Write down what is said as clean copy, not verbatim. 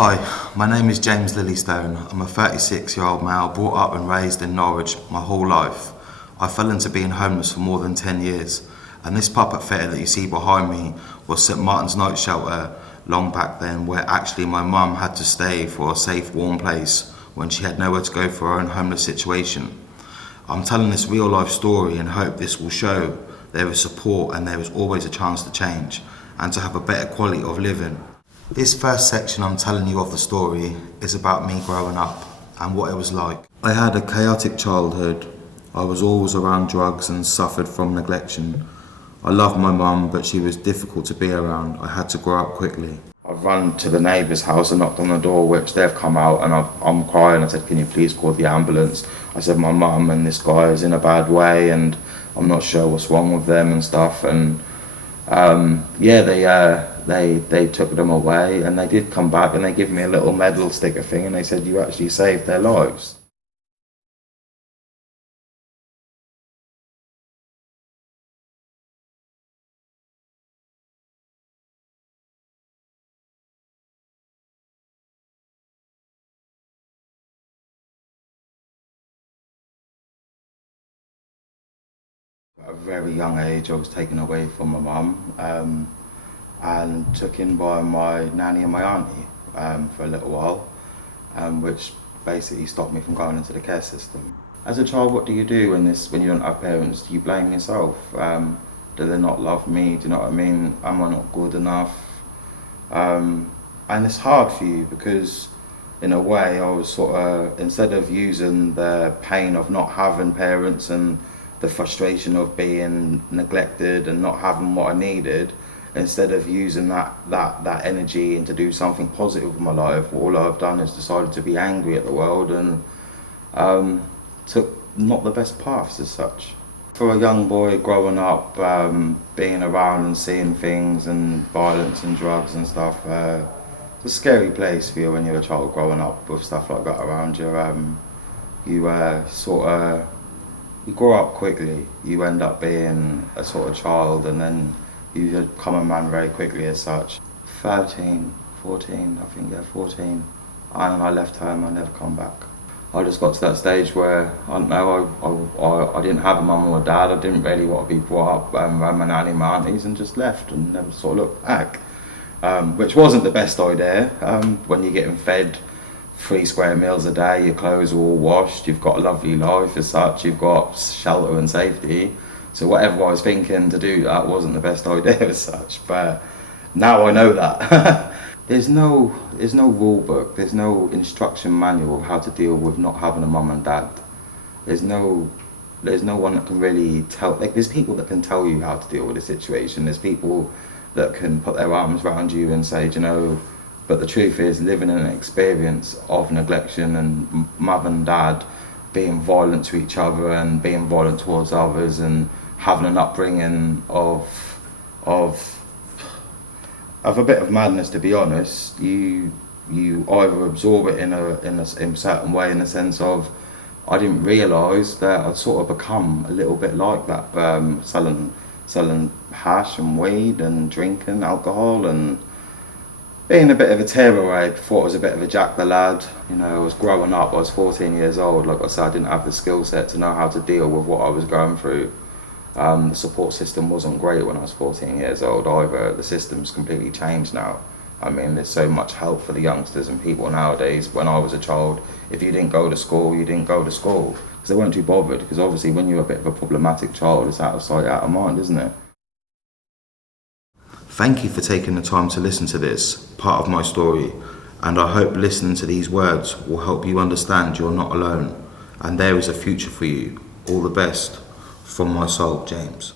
Hi, my name is James Lillystone. I'm a 36-year-old male brought up and raised in Norwich my whole life. I fell into being homeless for more than 10 years, and this puppet theatre that you see behind me was St Martin's Night Shelter long back then, where actually my mum had to stay for a safe, warm place when she had nowhere to go for her own homeless situation. I'm telling this real life story and hope this will show there is support and there is always a chance to change and to have a better quality of living. This first section I'm telling you of the story is about me growing up and what it was like. I had a chaotic childhood. I was always around drugs and suffered from neglection. I loved my mum, but she was difficult to be around. I had to grow up quickly. I've run to the neighbour's house and knocked on the door, which they've come out, and I'm crying. I said, can you please call the ambulance? I said, my mum and this guy is in a bad way and I'm not sure what's wrong with them and stuff. And they took them away, and they did come back and they gave me a little medal sticker thing, and they said, you actually saved their lives. At a very young age, I was taken away from my mum and took in by my nanny and my auntie for a little while, which basically stopped me from going into the care system. As a child, what do you do when you don't have parents? Do you blame yourself? Do they not love me? Do you know what I mean? Am I not good enough? And it's hard for you because in a way I was sort of, instead of using the pain of not having parents and the frustration of being neglected and not having what I needed, instead of using that energy and to do something positive with my life, all I've done is decided to be angry at the world and took not the best paths as such. For a young boy growing up, being around and seeing things and violence and drugs and stuff, it's a scary place for you when you're a child growing up with stuff like that around you. You grow up quickly. You end up being a sort of child, and then you become a man very quickly as such. 13, 14, I think, yeah, 14. And I left home, I never come back. I just got to that stage where, I don't know, I didn't have a mum or a dad. I didn't really want to be brought up around my nanny and my aunties, and just left and never sort of looked back. Which wasn't the best idea. When you're getting fed 3 square meals a day, your clothes are all washed, you've got a lovely life as such, you've got shelter and safety. So whatever I was thinking to do, that wasn't the best idea as such. But now I know that. There's no rule book, there's no instruction manual how to deal with not having a mum and dad. There's no one that can really tell. Like, there's people that can tell you how to deal with the situation. There's people that can put their arms around you and say, you know, but the truth is, living in an experience of neglection and mum and dad being violent to each other and being violent towards others and having an upbringing of a bit of madness, to be honest, you either absorb it in a certain way, in the sense of, I didn't realise that I'd sort of become a little bit like that, selling hash and weed and drinking alcohol and being a bit of a tearaway. Thought I was a bit of a Jack the Lad. You know, I was growing up, I was 14 years old. Like I said, I didn't have the skill set to know how to deal with what I was going through. The support system wasn't great when I was 14 years old either. The system's completely changed now. I mean, there's so much help for the youngsters and people nowadays. When I was a child, if you didn't go to school, you didn't go to school. Because they weren't too bothered, because obviously when you're a bit of a problematic child, it's out of sight, out of mind, isn't it? Thank you for taking the time to listen to this part of my story, and I hope listening to these words will help you understand you're not alone and there is a future for you. All the best from my soul, James.